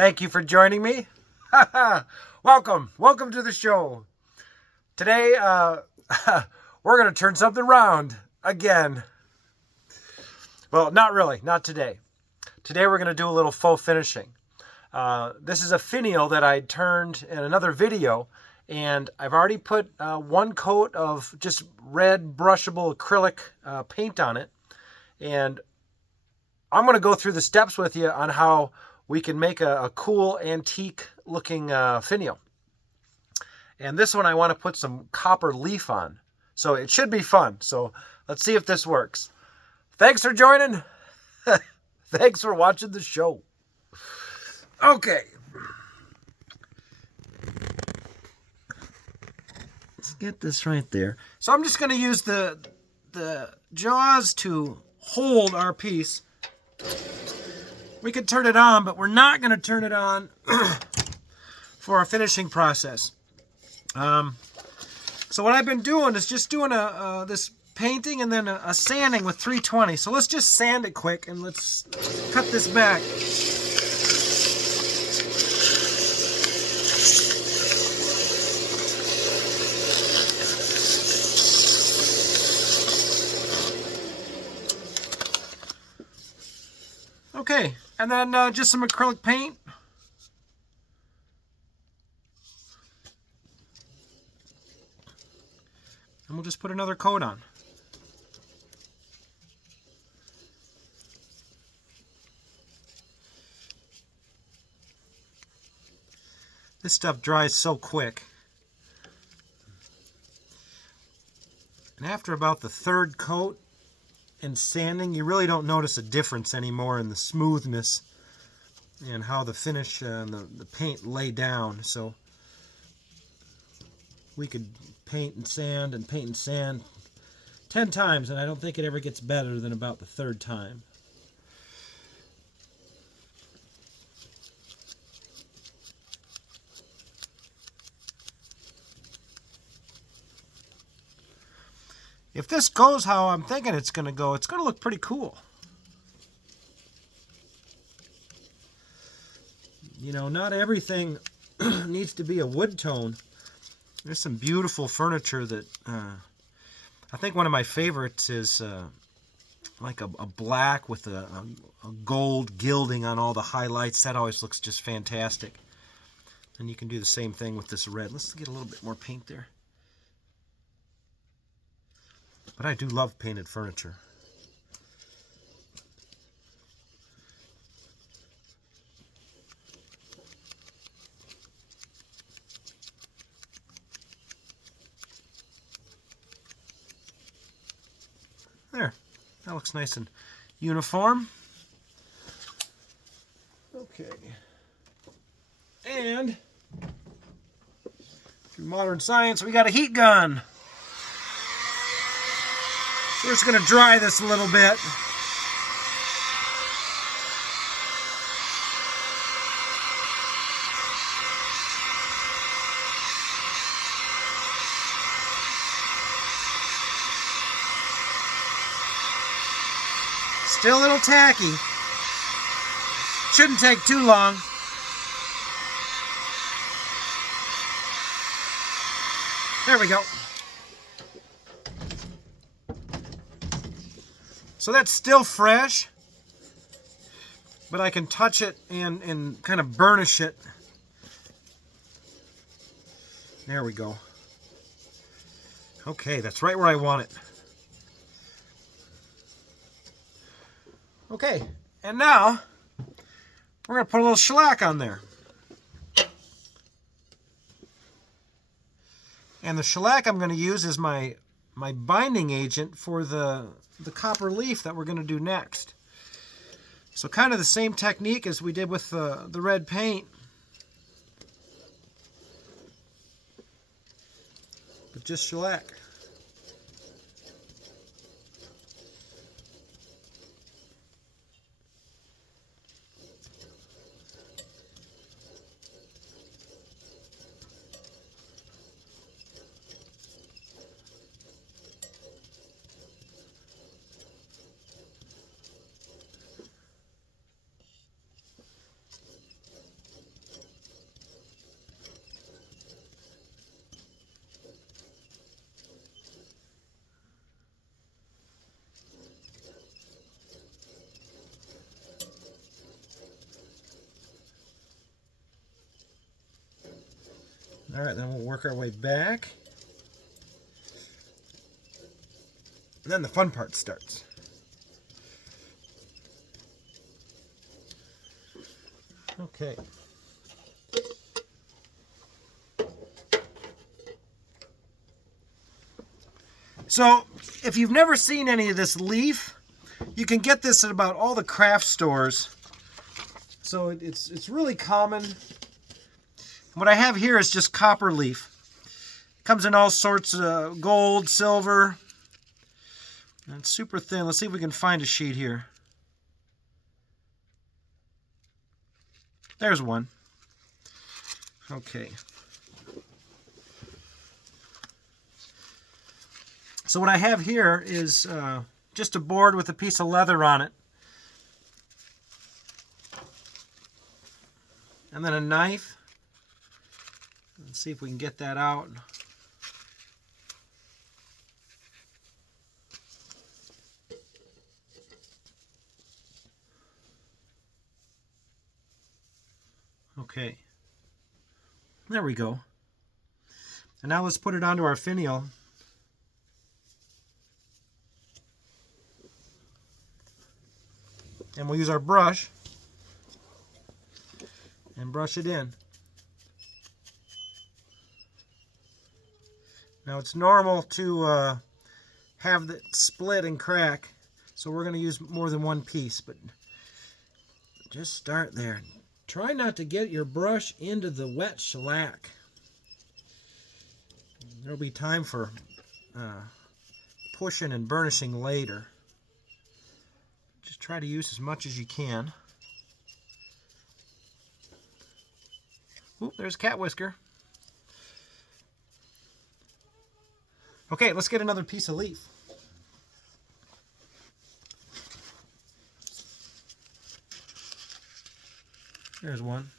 Thank you for joining me. Welcome to the show. Today, we're going to turn something around again. Well, not really, not today. Today we're going to do a little faux finishing. This is a finial that I turned in another video, and I've already put one coat of just red brushable acrylic paint on it, and I'm going to go through the steps with you on how we can make a cool antique looking finial. And this one I want to put some copper leaf on, so it should be fun. So let's see if this works. Thanks for joining. Thanks for watching the show. Okay. Let's get this right there. So I'm just going to use the jaws to hold our piece. We could turn it on, but we're not going to turn it on for our finishing process. So what I've been doing is just doing this painting and then a sanding with 320. So let's just sand it quick and let's cut this back. Okay, and then just some acrylic paint. And we'll just put another coat on. This stuff dries so quick. And after about the third coat and sanding, you really don't notice a difference anymore in the smoothness and how the finish and the paint lay down. So we could paint and sand 10 times, and I don't think it ever gets better than about the third time. If this goes how I'm thinking it's going to look pretty cool. You know, not everything needs to be a wood tone. There's some beautiful furniture that I think one of my favorites is like a black with a gold gilding on all the highlights. That always looks just fantastic. And you can do the same thing with this red. Let's get a little bit more paint there. But I do love painted furniture. There, that looks nice and uniform. Okay. And through modern science, we got a heat gun. So we're just going to dry this a little bit. Still a little tacky. Shouldn't take too long. There we go. So that's still fresh, but I can touch it and kind of burnish it. There we go. Okay, that's right where I want it. Okay, and now we're going to put a little shellac on there. And the shellac I'm going to use is my binding agent for the copper leaf that we're going to do next. So kind of the same technique as we did with the red paint, but just shellac. All right, then we'll work our way back. And then the fun part starts. Okay. So, if you've never seen any of this leaf, you can get this at about all the craft stores. So it's really common. What I have here is just copper leaf. It comes in all sorts of gold, silver, and it's super thin. Let's see if we can find a sheet here. There's one. Okay. So what I have here is just a board with a piece of leather on it. And then a knife. Let's see if we can get that out. Okay. There we go. And now let's put it onto our finial. And we'll use our brush and brush it in. Now it's normal to have it split and crack, so we're going to use more than one piece, but just start there. Try not to get your brush into the wet shellac. There'll be time for pushing and burnishing later. Just try to use as much as you can. Oop, there's a cat whisker. Okay, let's get another piece of leaf. There's one.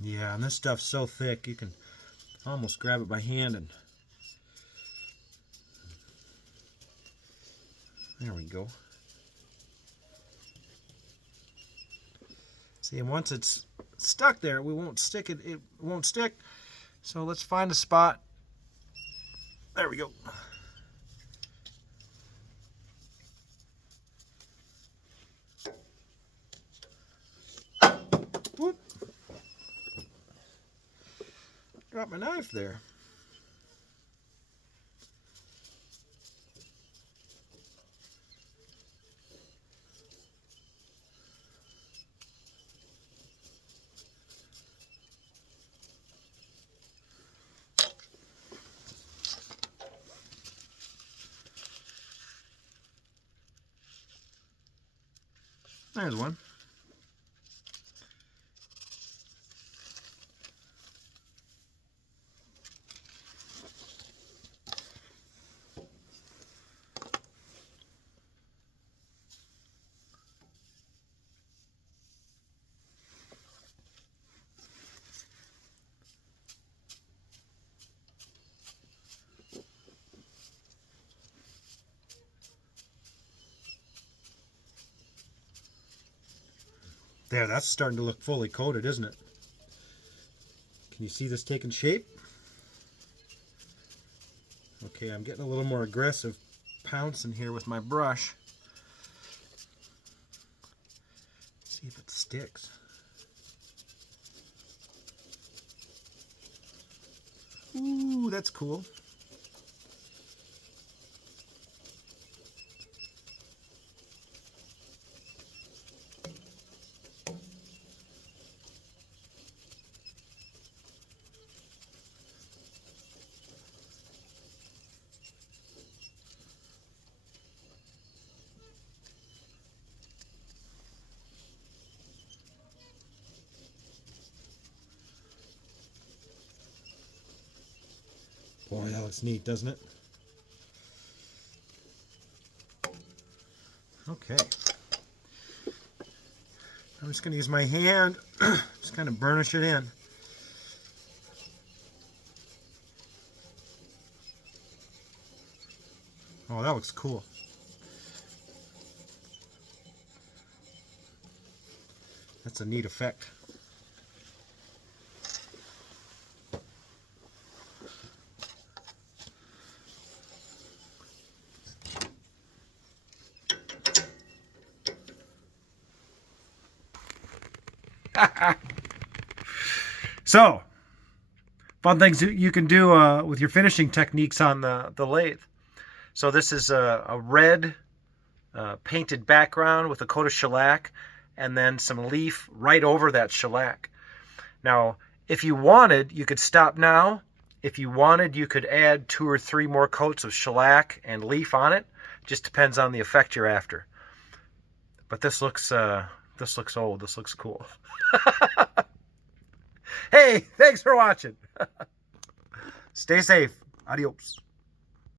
Yeah, and this stuff's so thick you can almost grab it by hand and there we go. See, and once it's stuck there, we won't stick it. It won't stick. So let's find a spot. There we go. Whoop. Dropped my knife there. There's one. There, that's starting to look fully coated, isn't it? Can you see this taking shape? Okay, I'm getting a little more aggressive pouncing here with my brush. See if it sticks. Ooh, that's cool. Boy, that looks neat, doesn't it? Okay. I'm just going to use my hand, just kind of burnish it in. Oh, that looks cool. That's a neat effect. So, fun things you can do with your finishing techniques on the lathe. So this is a red painted background with a coat of shellac and then some leaf right over that shellac. Now, if you wanted, you could stop now. If you wanted, you could add 2 or 3 more coats of shellac and leaf on it. Just depends on the effect you're after. But this looks old. This looks cool. Hey, thanks for watching. Stay safe. Adios.